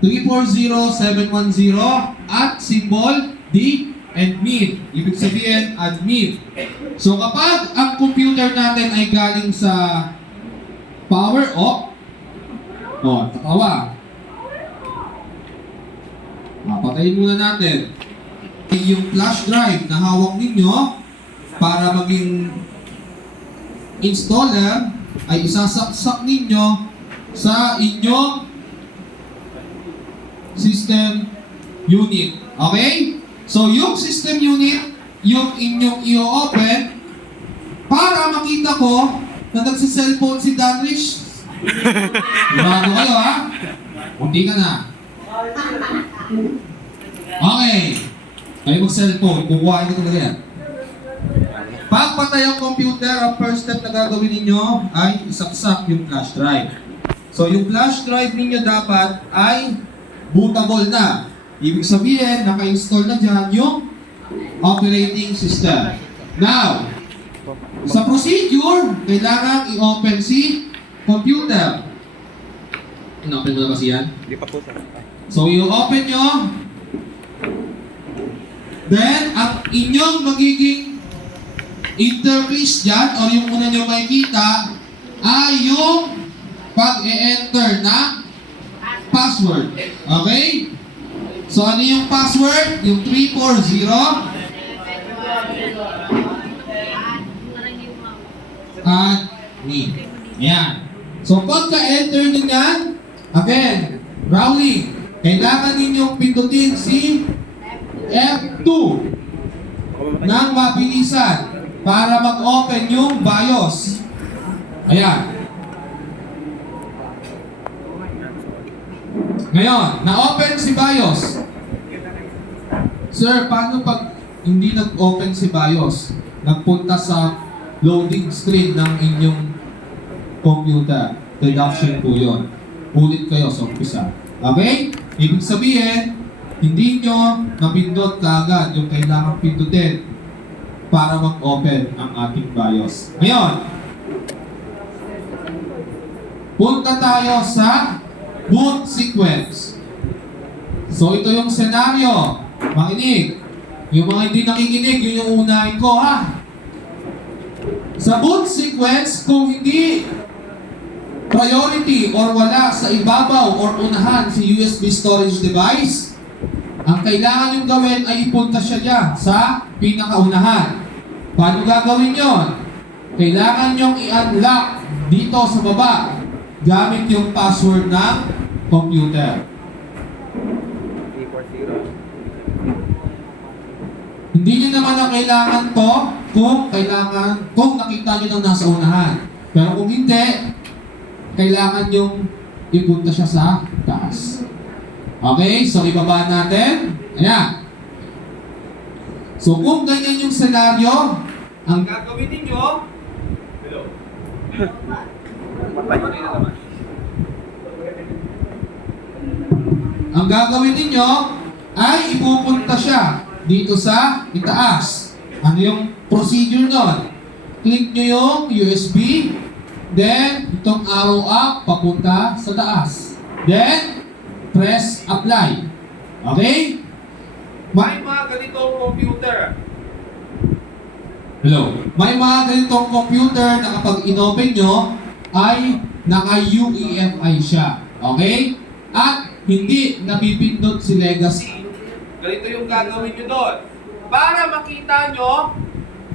340710 at symbol D admin. Ibig sabihin, admin. So kapag ang computer natin ay galing sa power off, tatawa. Patayin muna natin. Yung flash drive na hawak ninyo para maging installer ay isasaksak ninyo sa inyong system unit. Okay? So, yung system unit, yung inyong i-open para makita ko na nagsiselfone si Danrich. Bago kayo, ha? Kunti ka na. Okay. Kayo mag-cellphone. Kukuhain ko talaga yan. Pagpatay ang computer, ang first step na gagawin ninyo ay isaksak yung flash drive. So, yung flash drive ninyo dapat ay bootable na. Ibig sabihin, naka-install na dyan yung operating system. Now, sa procedure, kailangan i-open si computer. In-open mo na kasi yan? Hindi pa po, sir. So, i-open nyo. Then, ang inyong magiging interface dyan, o yung una nyo makikita, ay yung pag-e-enter na password. Okay? So, ano yung password? Yung 340 admin. Ayan. So, pagka-enter nyo yan, again, Rowling, kailangan ninyong pindutin si F2 ng mabilisan para mag-open yung BIOS. Ayan. Ngayon, na-open si BIOS. Sir, paano pag hindi nag-open si BIOS? Nagpunta sa loading screen ng inyong computer. Deduction po yun. Ulit kayo sa umpisa. Okay? Ibig sabihin, hindi nyo napindot kaagad yung kailangang pindutin para mag-open ang ating BIOS. Ngayon, punta tayo sa boot sequence. So, ito yung senaryo. Makinig. Yung mga hindi nakikinig, yun yung unahin ko, ha? Sa boot sequence, kung hindi priority or wala sa ibabaw or unahan si USB storage device, ang kailangan yung gawin ay ipunta siya dyan sa pinakaunahan. Paano gagawin yon? Kailangan yung i-unlock dito sa baba gamit yung password ng computer. 340. Hindi nyo naman ang kailangan to kung nakita nyo nang nasa unahan. Pero kung hindi, kailangan yung ipunta siya sa taas. Okay? So, ibaba natin. Ayan. So, kung ganyan yung senaryo, ang gagawin ninyo, ang gagawin ninyo ay ipupunta siya dito sa itaas. Ano yung procedure nun? Click nyo yung USB, then itong arrow up papunta sa taas. Then, press apply. Okay? May mga ganitong computer. Hello? May mga ganitong computer na kapag inopen nyo, ay naka-UEFI siya. Okay? At hindi nabibindot si legacy. Ganito yung gagawin nyo doon. Para makita nyo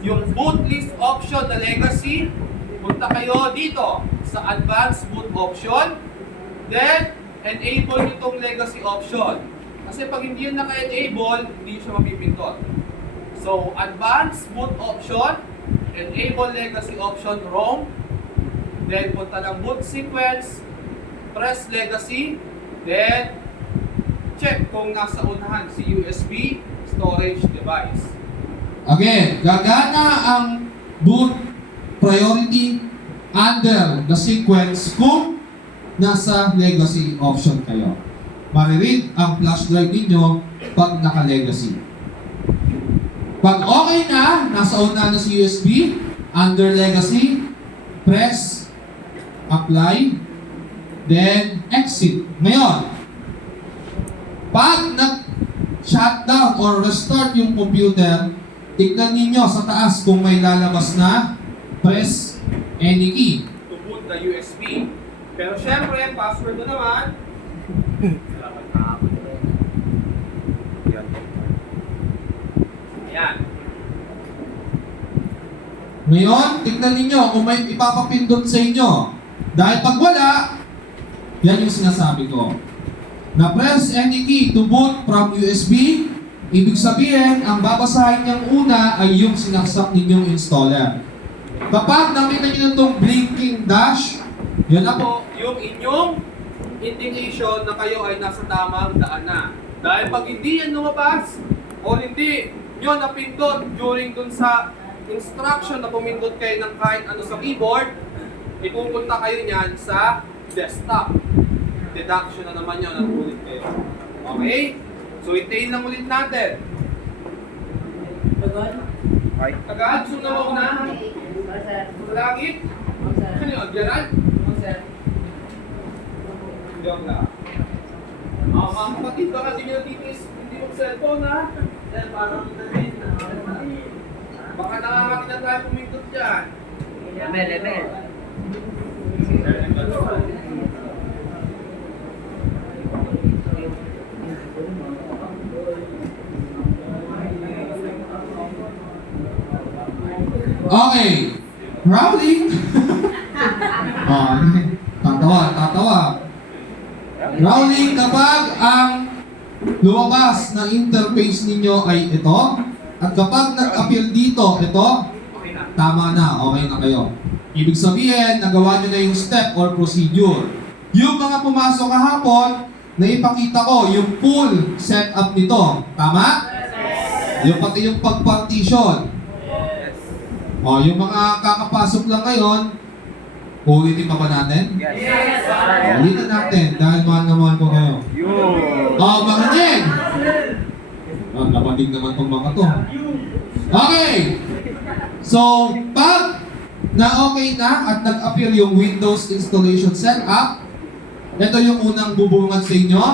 yung boot list option na legacy, punta kayo dito sa advanced boot option. Then, enable nyo itong legacy option. Kasi pag hindi yun naka-enable, hindi siya mapipindot. So, advanced boot option, enable legacy option ROM, then punta ng boot sequence, press legacy, then check kung nasa unahan si USB storage device. Again, gagana ang boot priority under the sequence kung nasa legacy option kayo. Mariread ang flash drive ninyo pag naka-legacy. Pag okay na, nasa una na si USB, under legacy, press apply, then exit. Ngayon, i-shutdown or restart yung computer, tignan ninyo sa taas kung may lalabas na press any key to boot the USB. Pero syempre, password mo naman. Ayan. Ngayon, tignan ninyo kung may ipapapindot sa inyo. Dahil pag wala, yan yung sinasabi ko. Na-press any key to boot from USB, ibig sabihin, ang babasahin niyang una ay yung sinaksak ninyong installer. Kapag nakita niyo na itong blinking dash, yan na po yung inyong indication na kayo ay nasa tamang daan na. Dahil pag hindi yan lumabas, o hindi nyo napindot during dun sa instruction na pumindot kayo ng kahit ano sa keyboard, ipupunta kayo niyan sa desktop. Deduction na naman yun at ulit kayo. Okay? So, hintayin lang ulit natin. Agad? Zoom na mo na. Langit? Ano yun? Agyaran? Joke lang. Mga kapatid, baka di nyo natitis, hindi mo cellphone ha? Baka nakakati na tayo pumindot dyan. Level. Okay. Routing. Oh, tatawa. Routing kapag ang lumabas na interface ninyo ay ito, at kapag nag-appeal dito, ito, tama na, okay na kayo. Ibig sabihin, nagawa nyo na yung step or procedure. Yung mga pumasok kahapon, naipakita ko yung full setup nito. Tama? Yung pati yung pag-partition. O, yung mga kakapasok lang ngayon, ulitin pa ba natin? Yes. Ulitin natin dahil mahal na mahal ko kayo. O, makanig! Napadig naman tong mga to. Okay! So, pag na-okay na at nag-appear yung Windows installation setup, ito yung unang bubungan sa inyo.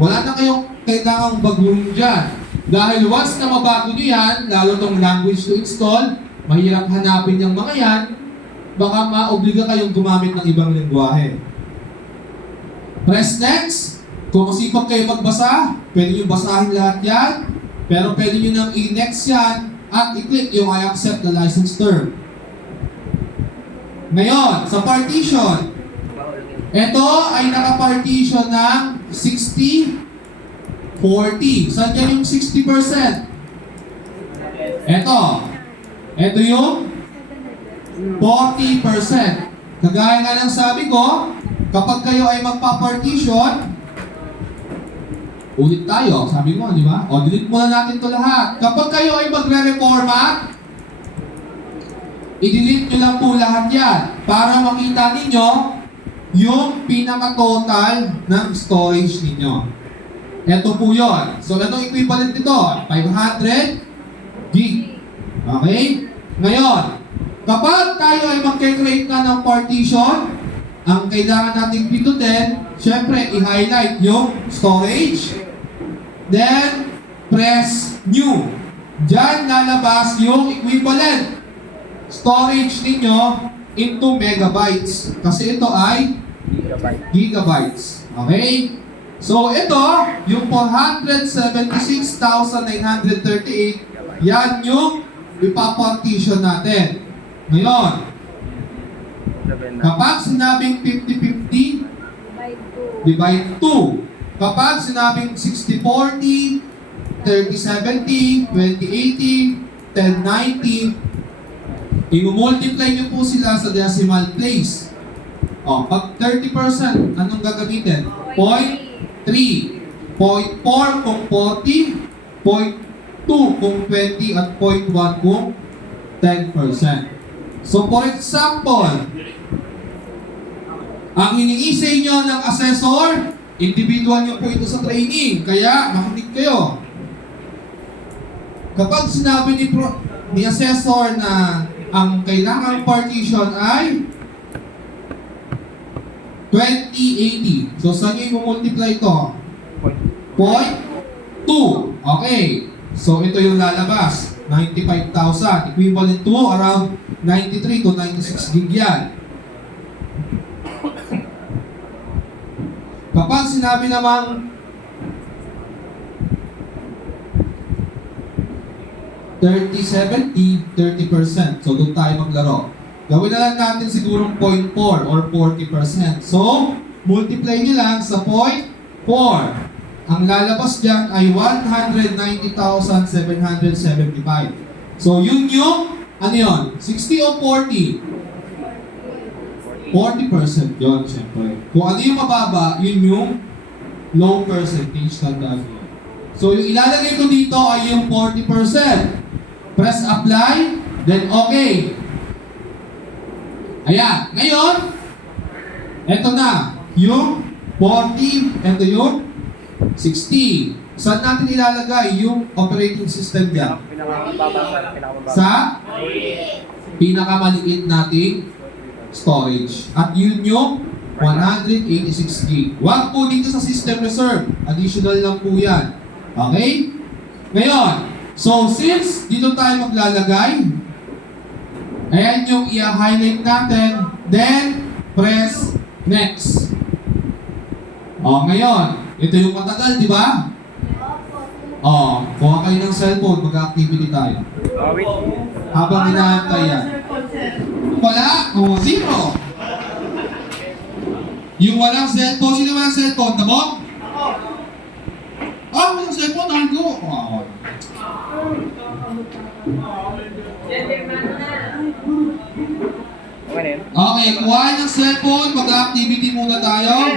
Wala na kayong kailangang baguhin dyan. Dahil once na mabago nyo yan, lalo tong language to install, mahirap hanapin yung mga yan, baka maobliga kayong gumamit ng ibang lengguwahe. Press next. Kung masipag kayo magbasa, pwede nyo basahin lahat yan, pero pwede nyo nang i-next yan at i-click yung I accept the license term. Ngayon, sa partition, ito ay naka-partition ng 60-40. Saan yan yung 60%? Ito yung 40%. Kagaya nga ng sabi ko, kapag kayo ay magpa-partition, ulit tayo, sabi mo, di ba? O, delete muna natin to lahat. Kapag kayo ay magre-reformat, i-delete nyo lang po lahat yan para makita ninyo yung pinaka-total ng storage ninyo. Ito po yun. So, anong equivalent nito? 500 gig. Okay? Ngayon, kapag tayo ay mag-create na ng partition, ang kailangan nating pindutin, syempre, i-highlight yung storage. Then, press new. Diyan lalabas yung equivalent storage ninyo into megabytes. Kasi ito ay gigabytes. Okay? So, ito, yung 476,938, yan yung ipapartition natin. Ngayon, kapag sinabing 50-50, divide 2. Kapag sinabing 60-40, 30-70, 20-80, 10-90, i-multiply nyo po sila sa decimal place. O, pag 30%, anong gagamitin? 0.3, 0.4 kung 40, 0.2 kung 20, at 0.1 kung 10%. So, for example, ang hiningi sa inyo ng assessor, individual nyo po ito sa training, kaya makinig kayo. Kapag sinabi ni assessor na ang kailangang partition ay 2080. So, saan nyo i-multiply ito? 0.2 2. Okay. So, ito yung lalabas. 95,000. Equivalent to around 93 to 96 gig yan. Kapag sinabi namang 30-70, 30%. So, doon tayo maglaro. Gawin na lang natin sigurong 0.4 or 40%. So, multiply nyo lang sa 0.4. Ang lalabas dyan ay 190,775. So, yun yung, ano yun? 60 o 40? 40% yun, syempre. Kung ano yung mababa, yun yung low percentage, tandaan nyo. So, yung ilalagay ko dito ay yung 40%. Press apply, then okay. Ayan. Ngayon, eto na. Yung 40, eto yung 60. Saan natin ilalagay yung operating system niya? Sa pinakamaliit nating storage. At yun yung 186 gig. Huwag po dito sa system reserve. Additional lang po yan. Okay? Ngayon, so since dito tayo maglalagay, ayan yung i-highlight natin, then press next. O, ngayon, ito yung matagal, di ba? O, kuha kayo ng cellphone, mag-activity tayo. Habang inaantay yan. Wala, o, 0. Yung walang cellphone, sino walang cellphone? Tamo? Ako. Ah, walang cellphone, ako. O, okay, kuha ng cellphone, mag-activity muna tayo.